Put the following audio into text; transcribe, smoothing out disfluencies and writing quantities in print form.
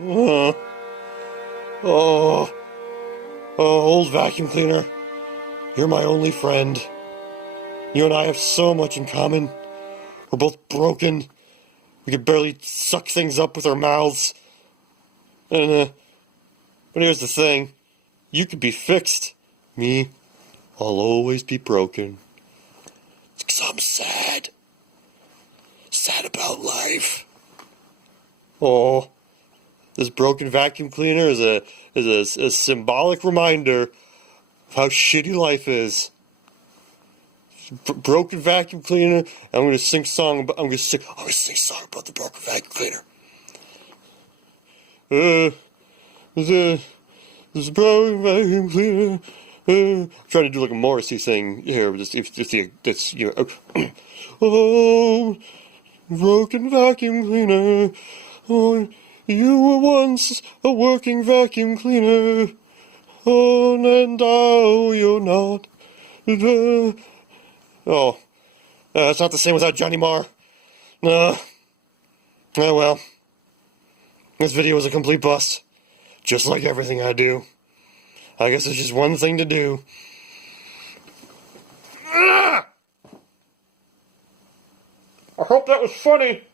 Uh, oh, old vacuum cleaner. You're my only friend. You and I have so much in common. We're both broken. We can barely suck things up with our mouths. And, but here's the thing. You could be fixed. Me, I'll always be broken. It's 'cause I'm sad. Sad about life. Oh, this broken vacuum cleaner is a symbolic reminder of how shitty life is. Broken vacuum cleaner. I'm gonna sing song. I'm gonna sing a song about the broken vacuum cleaner. This broken vacuum cleaner. I'm trying to do like a Morrissey thing here. Just that's oh, broken vacuum cleaner. Oh, you were once a working vacuum cleaner. Oh, and now you're not. Oh, it's not the same without Johnny Marr. Oh well. This video was a complete bust. Just like everything I do. I guess there's just one thing to do. I hope that was funny.